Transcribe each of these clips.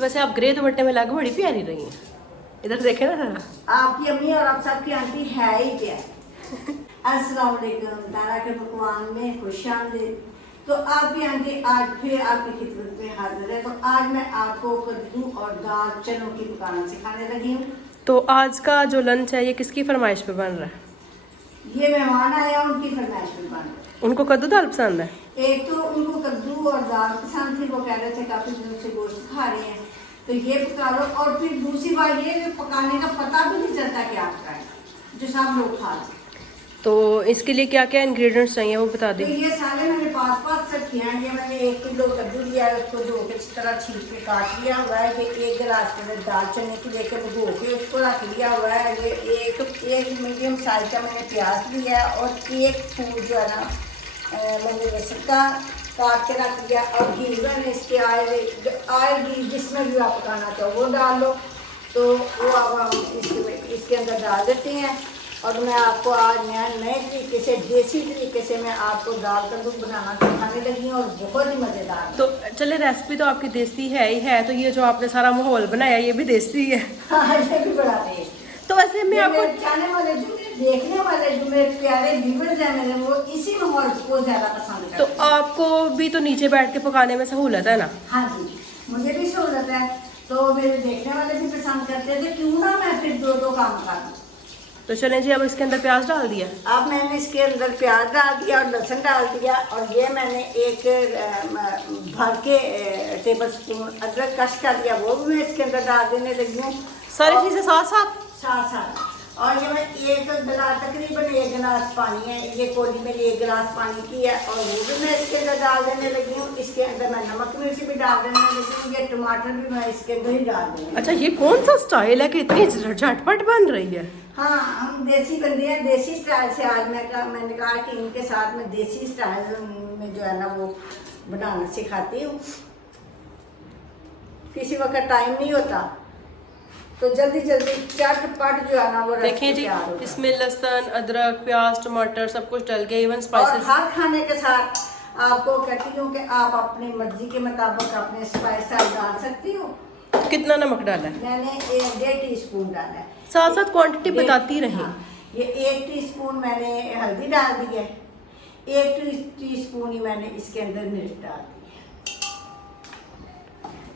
तो वैसे आप ग्रे दुपट्टे में लाके बड़ी प्यारी रही हैं। इधर देखे ना जरा। आपकी अम्मी और आप सबकी आंटी है ही क्या। अस्सलाम वालेकुम, तारा के पकवान में खुशामदीद। तो आपकी आंटी आज फिर आपकी खिदमत में हाजिर है। तो आज मैं आपको कद्दू और दाल चनों की पकाना सिखाने लगी हूँ। तो आज का जो लंच है ये किसकी फरमाइश पे बन रहा है? ये मेहमान आए हैं, उनकी फरमाइश पे बन रहा है। उनको कद्दू दाल पसंद है? एक तो उनको कद्दू और दाल पसंद थी, वो कह रहे थे काफी दिनों से गोश्त खा रहे हैं तो ये पका लो। और फिर दूसरी बात ये पकाने का पता भी नहीं चलता कि आप खाएं, जो सब लोग खा लें। तो इसके लिए क्या क्या इंग्रेडिएंट्स चाहिए वो बता तो दें। ये सारे मैंने पास रखे हैं। ये मैंने 1 किलो कद्दू लिया है, उसको धो के इस तरह छील के काट लिया हुआ है। ये 1 गिलास के दाल चने की लेकर भिगो के उसको रख लिया हुआ है। ये एक मीडियम साइज का मैंने प्याज लिया है और 1 फूल जो है ना मैंने लहसुन का काट के रख लिया। और घी मैंने इसके आयल घी जिसमें भी आप पकाना चाहो वो डाल लो। तो वो अब हम इसके अंदर डाल देते हैं। और मैं आपको आज नए तरीके से, देसी तरीके से मैं आपको दाल कद्दू बनाना सिखाने लगी हूँ और बहुत ही मज़ेदार। तो चले, रेसिपी तो आपकी देसी है ही है, तो ये जो आपने सारा माहौल बनाया ये भी देसी है। हाँ, ये भी बड़ा टेस्ट। तो वैसे मैं आपको जाने वाले जो देखने वाले जो मेरे प्यारे व्यूअर्स हैं मेरे, वो इसी माहौल को ज़्यादा पसंद करते तो हैं। आपको भी तो नीचे बैठ के पकाने में सहूलत है ना? हाँ जी, मुझे भी सहूलत है। तो मेरे देखने वाले भी पसंद करते थे, क्यों ना मैं फिर 2 काम करूँ। तो चलें जी, अब इसके अंदर प्याज डाल दिया। अब मैंने इसके अंदर प्याज डाल दिया और लहसुन डाल दिया। और ये मैंने एक भर के टेबल स्पून अदरक कश कर दिया, वो भी मैं इसके अंदर डाल देने लगी हूँ। सारी चीज़ें साथ साथ साथ। और ये मैं 1 गिलास, तकरीबन 1 गिलास पानी है, ये कोली मेरी 1 गिलास पानी की है और वो भी मैं इसके अंदर डाल देने लगी हूँ। इसके अंदर मैं नमक मिर्च भी डाल देने लगी हूँ। ये टमाटर भी मैं इसके अंदर ही डाल दूँगी। अच्छा, ये कौन सा स्टाइल है कि इतनी झटपट बन रही है? हाँ, हम देसी बंदे हैं, देसी स्टाइल से आज मैंने कहा कि इनके साथ में देसी स्टाइल में जो है ना वो बनाना सिखाती हूँ। किसी वक्त टाइम नहीं होता तो जल्दी चटपट जो है ना वो देखिए जी, इसमें लहसुन, अदरक, प्याज, टमाटर सब कुछ डल गया, इवन और स्पाइसेस। हर खाने के साथ आपको कहती हूँ कि आप अपनी मर्जी के मुताबिक अपने स्पाइस डाल सकती हो। कितना नमक डाला है? मैंने 1.5 टीस्पून डाला है। साथ साथ क्वांटिटी बताती रही। हाँ, ये 1 टीस्पून मैंने हल्दी डाल दी है। 1 टीस्पून ही मैंने इसके अंदर मिर्च डाल दी है।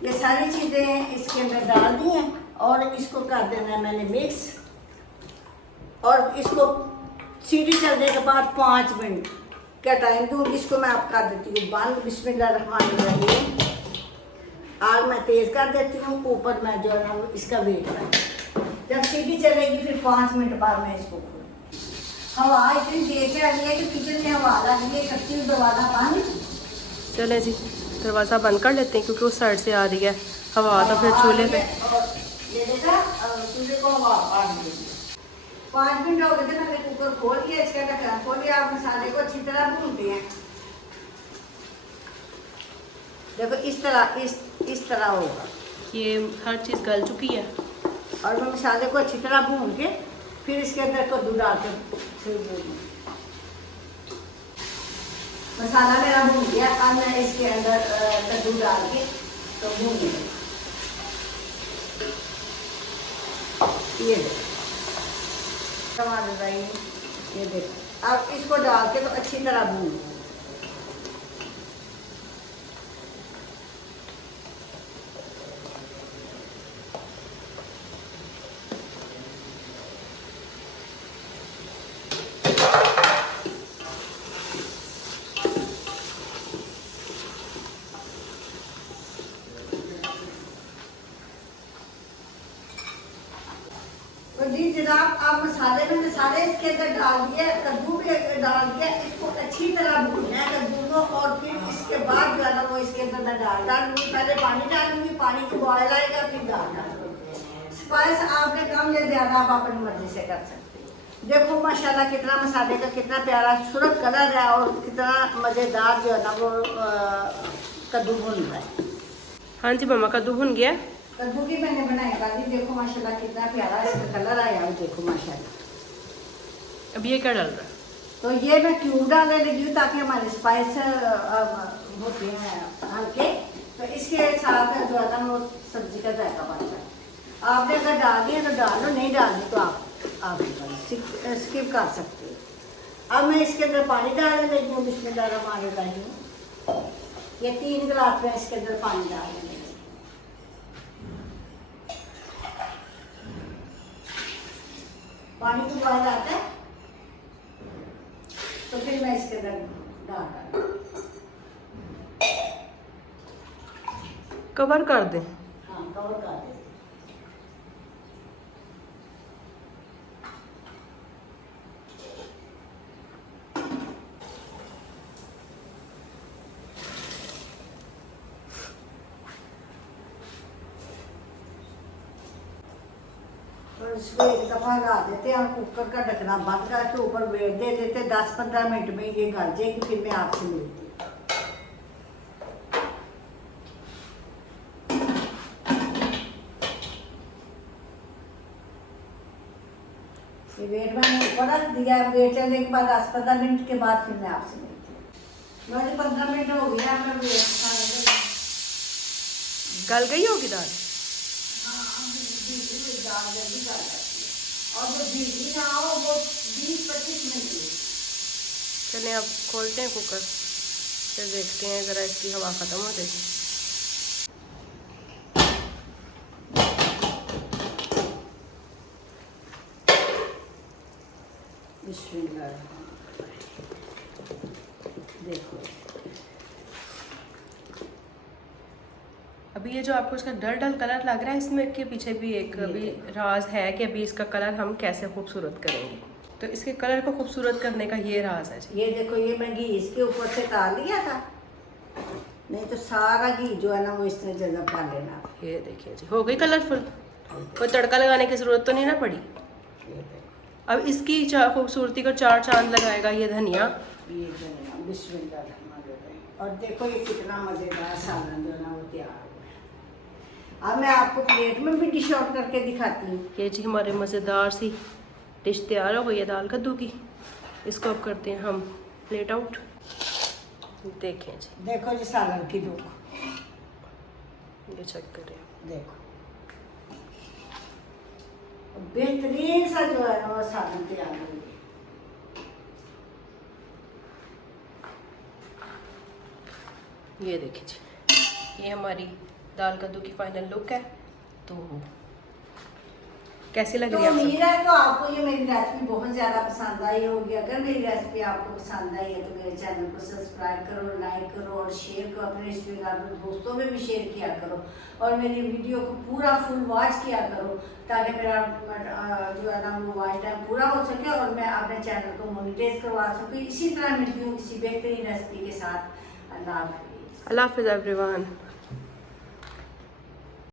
ये सारी चीज़ें इसके अंदर डाल दी हैं और इसको कर देना है मैंने मिक्स। और इसको सीटी चलने के बाद 5 मिनट का टाइम दूँगी। इसको मैं आप कर देती हूँ बंद। बिस्मिल्लाहिर्रहमानिर्रहीम। आग मैं तेज़ कर देती हूँ। ऊपर मैं जो है ना इसका वेट कर, जब सीटी चलेगी फिर 5 मिनट बाद मैं इसको खोलूँगी। हवा इतनी तेज आ रही है कि किचन में हवा आ रही है, करती हूँ दरवाज़ा बंद। चले जी, दरवाज़ा बंद कर लेते हैं क्योंकि उस साइड से आ रही है हवा, तो फिर चूल्हे पे। ये देखा, चूल्हे को हवा बांध दी। 5 मिनट हो गए थे, मैंने कुकर खोल दिया, इसका ढक्कन खोल दिया। आप मसाले को अच्छी तरह भूनते हैं। देखो इस तरह होगा। ये हर चीज़ गल चुकी है और मैं मसाले को अच्छी तरह भून के फिर इसके अंदर कद्दू डाल के फिर भूनूँ। मसाला मेरा भून गया। अब मैं इसके अंदर कद्दू डाल के तो भून गया। ये टमाटर ये देखो। अब इसको डाल के तो अच्छी तरह भून। जी जनाब, आप मसाले में सारे इसके अंदर डाल दिए, कद्दू भी डाल दिया। इसको अच्छी तरह भूनना है कद्दू को। और फिर इसके बाद जो है ना वो इसके अंदर मैं दाल डालूंगी। पहले पानी डालूंगी, पानी को बॉयल आएगा फिर दाल डालूंगी। स्पाइस आपने कम या ज़्यादा आप अपनी मर्जी से कर सकते हैं। देखो माशाल्लाह कितना मसाले का कितना प्यारा सुरख कलर है और कितना मज़ेदार जो है ना वो कद्दू भून रहा है। हाँ जी मम्मा, कद्दू भुन गया। कद्दू की मैंने बनाई काजी। देखो माशाल्लाह कितना प्यारा इसका कलर आया है। देखो माशाल्लाह। अब ये क्या डाल रहा है? तो ये मैं क्यूब डालने लगी हूँ ताकि हमारे स्पाइस होते हैं हल्के, तो इसके साथ जो है ना वो सब्जी का जायका बनता है। आपने अगर डाल दिया तो डाल लो, नहीं डालनी तो आप स्किप कर सकते हो। अब मैं इसके अंदर पानी डालने लगी हूँ, बिस्मिल्लाहिर्रहमानिर्रहीम। ये 3 गिलास में इसके अंदर पानी डालने लगी। पानी को बॉयल आता है तो फिर मैं इसके अंदर डाल दूँ। कवर कर दें। हाँ, कवर कर दें। और इसको एक दफ़ा हिला देते हैं, कुकर का ढकना बंद करके ऊपर वेट दे देते, 10-15 मिनट में ये गल जाएगी। फिर मैं आपसे मिलती हूँ। ये वेट मैंने ऊपर रख दिया। वेट चलने के बाद 10-15 मिनट के बाद फिर मैं आपसे मिलती हूँ। मुझे 15 मिनट हो गया, मैं वेट गल गई होगी दाल। दाल जल्दी गल जाती है, और जो भीगी ना हो वो 20-25 मिनट की। चलें अब खोलते हैं कुकर, फिर देखते हैं ज़रा इसकी हवा ख़त्म हो जाएगी। देखो अभी ये जो आपको इसका डल डल कलर लग रहा है, इसमें के पीछे भी एक अभी राज है कि अभी इसका कलर हम कैसे खूबसूरत करेंगे। तो इसके कलर को खूबसूरत करने का ये राज है जी। ये देखो, ये मैं घी इसके ऊपर से डाल लिया था, नहीं तो सारा घी जो है ना वो इस तरह जगह पा लेना। ये देखिए जी, हो गई कलरफुल। कोई तड़का लगाने की ज़रूरत तो नहीं ना पड़ी। ये देखो, अब इसकी खूबसूरती को 4 चांद लगाएगा ये धनिया। ये धनिया बिस्मिल्लाह। और देखो ये कितना मज़ेदार सालन जो है ना वो तैयार हुआ है। अब मैं आपको प्लेट में भी डिश आउट करके दिखाती हूँ। ये जी हमारे मज़ेदार सी डिश तैयार हो गई है दाल कद्दू की। इसको अब करते हैं हम प्लेट आउट। देखें जी, देखो जी सालन की लुक, ये चेक करें। देखो बेहतरीन सा जो है ना वो सालन तैयार हो गया। ये देखिए जी, ये हमारी दाल कद्दू की फाइनल लुक है। तो कैसी लग तो रही है उम्मीद है तो आपको ये मेरी रेसिपी बहुत ज़्यादा पसंद आई होगी। अगर मेरी रेसिपी आपको पसंद आई है तो मेरे चैनल को सब्सक्राइब करो, लाइक करो और शेयर करो, अपने रिश्तेदार दोस्तों में भी शेयर किया करो, और मेरी वीडियो को पूरा फुल वॉच किया करो, ताकि मेरा जो है ना वो वॉच टाइम पूरा हो सके और मैं अपने चैनल को मोनेटाइज करवा सकूँ। इसी तरह मिलती हूँ किसी बेहतरीन रेसिपी के साथ। अल्लाह हाफिज़। अल्लाह हाफिज़ एवरीवन।